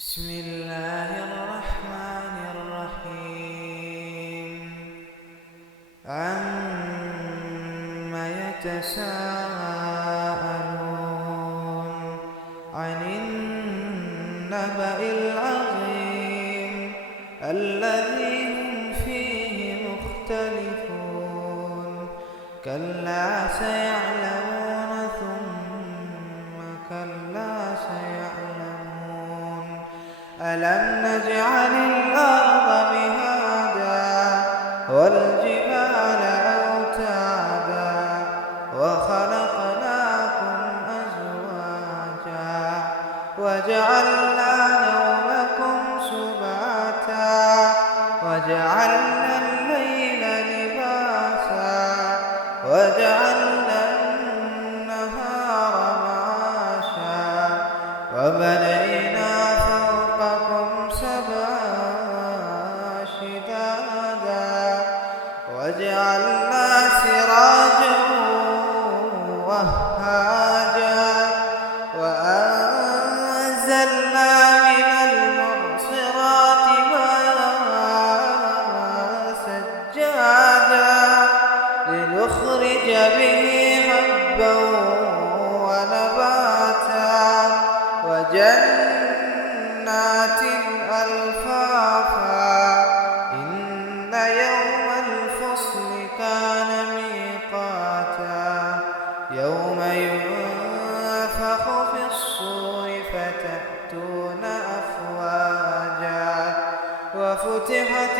بسم الله الرحمن الرحيم. عم يتساءلون عن النبأ العظيم الذي هم فيه مختلفون كلا سيعلمون ثم كلا سيعلمون ألم نجعل الأرض مهادا والجبال أوتادا وخلقناكم أزواجا وجعلنا نومكم سباتا وجعلنا الليل لباسا وجعلنا النهار معاشا وبنينا فوقكم سبعا شدادا وجعلنا سراجا وهاجا وأنزلنا من المعصرات ماء ثجاجا لنخرج به حبا ونباتا وجنات ألفافا إن يوم الفصل كان ميقاتا يوم ينفخ في الصور فتأتون أفواجا وفتحت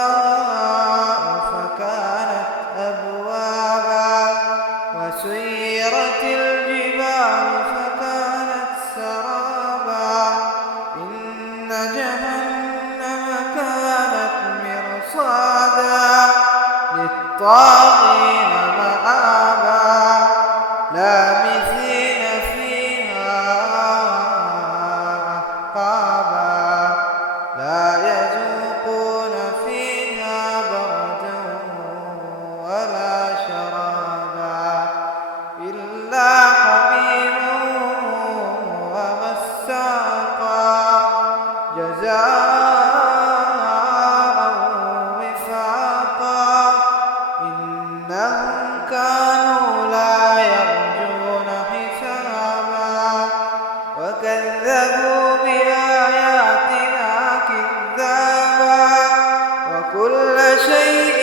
السماء فكانت أبوابا وسيرت الجبال فكانت سرابا إن جهنم كانت مرصادا للطاغين مآبا لابثين فيها أحقابا لا يذوقون فيها بردا ولا شرابا إلا حميما وغساقا جزاء وفاقا إنهم كانوا لا يرجون حسابا وكذبوا بآياتنا كذابا وكل شيء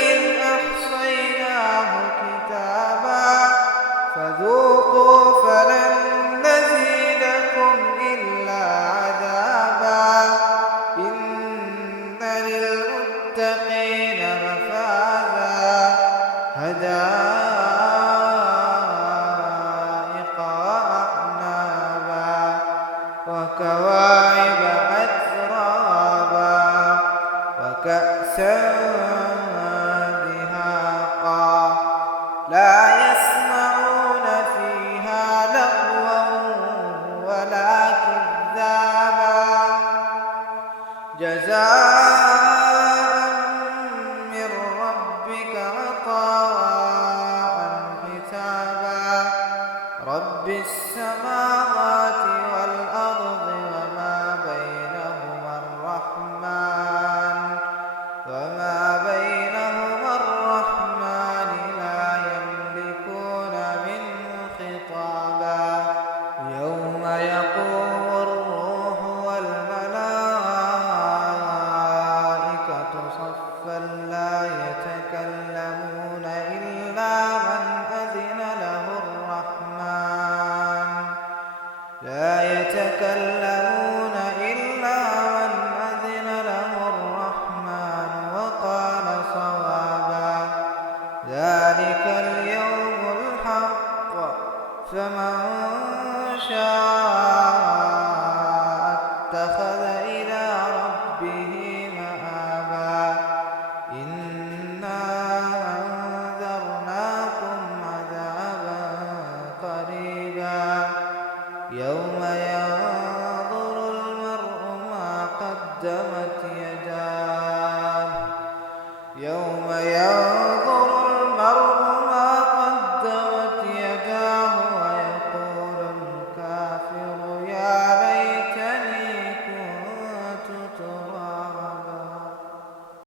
أحصيناه كتابا فذوقوا فلن نزيدكم إلا عذابا إن للمتقين مفازا حدائق وأعنابا وكواعب أترابا وكأسا دهاقا لا يسمعون فيها لغوا ولا كذابا جزاء من ربك عطاء حسابا رب السماوات والأرض وما بينهما الرحمن لا يملكون منه خطابا يوم يقوم الروح والملائكة صفا لا يتكلمون إلا من أذن له الرحمن